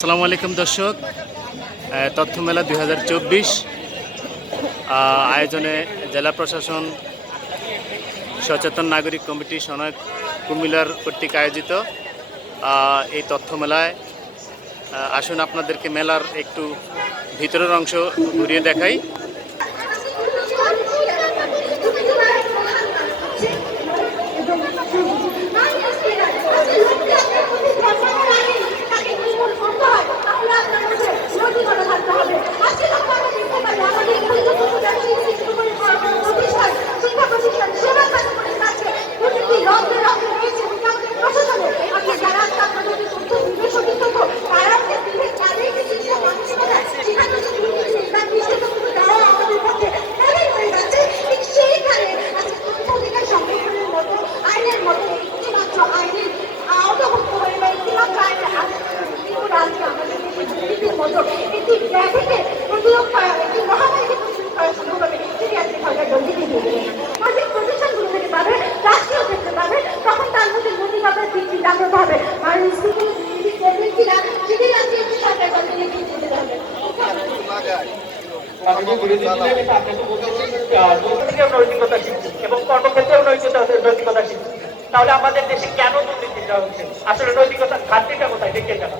আসসালামু আলাইকুম দর্শক। তথ্য মেলা দু হাজার চব্বিশ আয়োজনে জেলা প্রশাসন, সচেতন নাগরিক কমিটি সনক কুমিল্লার কর্তৃক আয়োজিত এই তথ্য মেলায় আসুন আপনাদেরকে মেলার একটু ভিতরের অংশ ঘুরিয়ে দেখাই আইনের মতো শুধুমাত্র আইনের আওতাভুক্ত হয়ে বা একটিমাত্র আইনের আওতাভুক্ত আজকে আমাদের দেশে দুর্নীতির মতো একটি ব্যাধিকে প্রতিরোধ করা একটি মহামারীকে প্রতিরোধ করা সম্ভব হবে যদি আজকে সরকার দুর্নীতি দিয়ে দেবে মাঝে প্রতিষ্ঠানগুলো থেকে পাবে রাষ্ট্রীয় ক্ষেত্রে পাবে তখন তার মধ্যে নৈতিকতার জাগ্রত হবে আর স্কুল কিনা আজকে একটি সরকার হবে এবং কর্মক্ষেত্রেও নৈতিকতা নৈতিকতা শিখছে তাহলে আমাদের দেশে কেন দুর্নীতিটা হচ্ছে? আসলে নৈতিকতার ঘাটতিটা কোথায়? দেখে জানা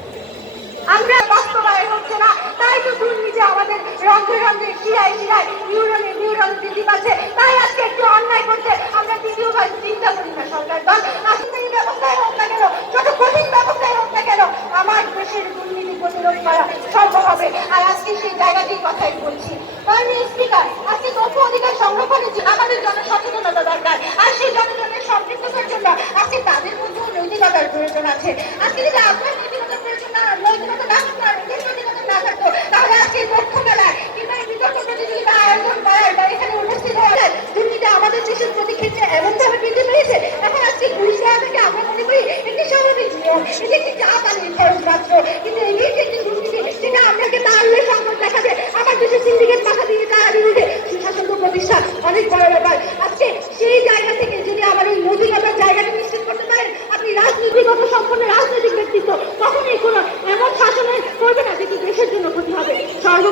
আমরা বাস্তবায়ন হচ্ছে না। তাই তো দুর্নীতি আমাদের রন্ধ্রে রন্ধ্রে শিরায় শিরায় নিউরনে নিউরন বৃদ্ধি পাচ্ছে। তাই আজকে একটু অন্যায় করতে আমরা দ্বিতীয়বার চিন্তা করি না সরকার দল আসলে এই ব্যবস্থায় হোক না কেন যত কঠিন ব্যবস্থায় হোক না কেন আমার দেশের দুর্নীতি প্রতিরোধ করা সম্ভব হবে আর আজকে সেই জায়গাটির কথাই বলছি। মাননীয় স্পিকার আজকে তথ্য অধিকার সংরক্ষণের জন্য আমাদের জনসচেতনতা দরকার, আর সেই জনগণের সম্পৃক্ততার জন্য আজকে তাদের মধ্যেও নৈতিকতার প্রয়োজন আছে। আজকে যদি আপনার নৈতিকতার প্রয়োজন না নৈতিকতা না থাকতো নৈতিকতা না থাকতো, তাহলে আজকে তথ্য মেলায় কিংবা এই বিতর্ক প্রতিযোগিতা আয়োজন করার বা এখানে উপস্থিত হওয়ার দুর্নীতি আমাদের দেশের প্রতি ক্ষেত্রে এমনভাবে বৃদ্ধি পেয়েছে এখন আজকে ঘুষ দেওয়া থেকে আমরা মনে করি একটি স্বাভাবিক নিয়ম এটি একটি চাপ আনি খরচ মাত্র কিন্তু এই যে একটি দুর্নীতি যেটা আপনাকে তাহলে সংকট দেখাবে আমার দেশে সিন্ডিকেট মাথা দিয়ে তার বিরুদ্ধে সুশাসন প্রতিষ্ঠা অনেক বড় ব্যাপার আজকে সেই জায়গা থেকে যদি আমার এই নৈতিকতার জায়গাটা নিশ্চিত করতে পারেন আপনি রাজনীতিগত সম্পন্ন রাজনৈতিক ব্যক্তিত্ব কখনোই কোনো এমন শাসনে করবে না যেটি দেশের জন্য ক্ষতি হবে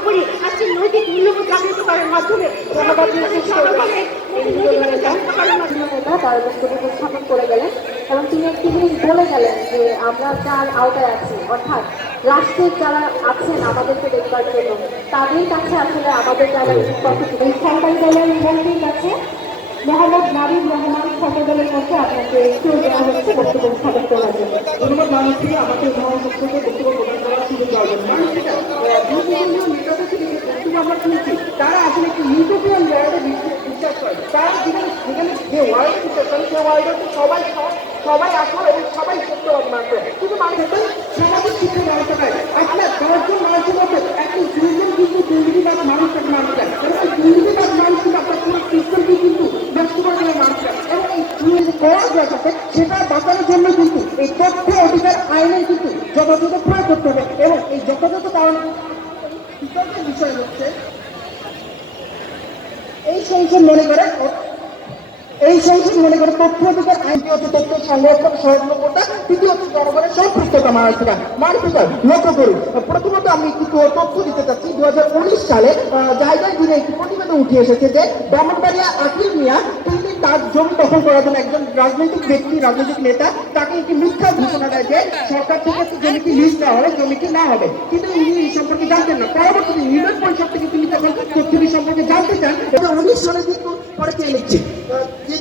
সর্বোপরি আজকে নৈতিক মূল্যবোধ জাগ্রত করার মাধ্যমে তার বক্তব্য উপস্থাপন করে গেলেন। এবং তিনি একটি জিনিস বলে গেলেন যে আমরা যার আওতায় আছি। অর্থাৎ রাষ্ট্রের যারা আছেন আমাদেরকে দেখবার জন্য তাদের কাছে আসলে আমাদের যারা এই দলের কাছে মোহাম্মদ নাবিদ রহমান সকলের মধ্যে আপনাকে একটু দেওয়া হচ্ছে বক্তব্য উপস্থাপন করার জন্য ধন্যবাদ মানুষকে আমাকে মহাসত্যকে বক্তব্য প্রদান করার সুযোগ দেওয়ার জন্য মানুষকে দুর্নীতির নেতাদের থেকে যে বক্তব্য আমরা শুনছি তারা আসলে একটি ইউটোপিয়ান ওয়ার্ল্ডে বিশ্বাস করে? তারা যেখানে যেখানে যে বিশ্বাস করে সবাই সবাই আসল এবং সবাই সত্যবাদ মানবে কিন্তু মানুষ সামাজিক শিক্ষা মানুষ হয় আপনার দশজন মানুষের মধ্যে একটি দুইজন কিন্তু দুর্নীতিবাদ মানুষ তাকে মানুষ দেয় এবং এই দুর্নীতিবাদ মানুষ আপনার পুরো কিন্তু নষ্ট করে দেয় এবং এই দুর্নীতি করার জায়গাতে সেটা বাঁচানোর জন্য কিন্তু এই তথ্য, অধিকার, আইনের কিন্তু যথাযথ প্রয়োগ করতে হবে এবং এই যথাযথ কারণে বিতর্কের বিষয় হচ্ছে এই সংসদ মনে করে। এই সংসদ মনে করে তথ্য অধিকার, আইন হচ্ছে তথ্য সংরক্ষণ সহযোগিতা তৃতীয়ত জনগণের সম্পৃক্ততা মানসিকা মানসিকা লক্ষ্য করুন। প্রথমত আমি কিছু তথ্য দিতে চাচ্ছি। দু সালে জায়গায় দিনে একটি প্রতিবেদন উঠে এসেছে যে ব্রাহ্মণবাড়িয়া আকিল মিয়া তিনি তার জমি দখল করার জন্য একজন রাজনৈতিক ব্যক্তি, রাজনৈতিক নেতা, তাকে একটি মিথ্যা ঘোষণা দেয় যে সরকার থেকে জমিটি লিজ দেওয়া হবে, জমিটি না হবে। কিন্তু উনি এই সম্পর্কে জানতেন না। পরবর্তীতে ইউনিয়ন পরিষদ থেকে তিনি যখন তথ্যটি সম্পর্কে জানতে চান এটা উনিশ সালে কিন্তু পরে চেয়ে নিচ্ছে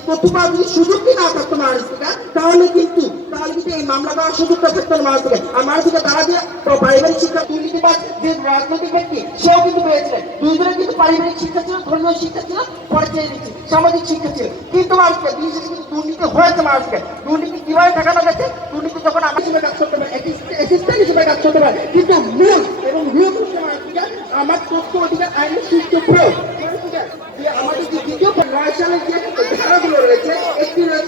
যদি সুযোগই না থাকতো মানুষকে তাহলে কিন্তু তাহলে কিন্তু এই মামলা দেওয়ার সুযোগটা থাকতো না মানুষকে আর মানুষকে তারা যে পারিবারিক শিক্ষা দুর্নীতিবাদ যে রাজনৈতিক ব্যক্তি, সেও কিন্তু পেয়েছিলেন দুইজনে কিন্তু পারিবারিক শিক্ষা ছিল, ধর্মীয় শিক্ষা ছিল, পরে চেয়ে দিচ্ছি সামাজিক শিক্ষা ছিল। কিন্তু মানুষকে শেষে কিন্তু দুর্নীতি হয়েছে মানুষকে দুর্নীতি কীভাবে ঠেকানো গেছে? দুর্নীতি যখন আমার হিসেবে কাজ করতে পারে অ্যাসিস্ট্যান্ট হিসেবে কাজ করতে পারে। কিন্তু মূল এবং মূল আমার তথ্য অধিকার আইনের সুস্থ প্রয়োগ। আমাদের যে দ্বিতীয় নয় সালের যে ধারাগুলো রয়েছে একটি রয়েছে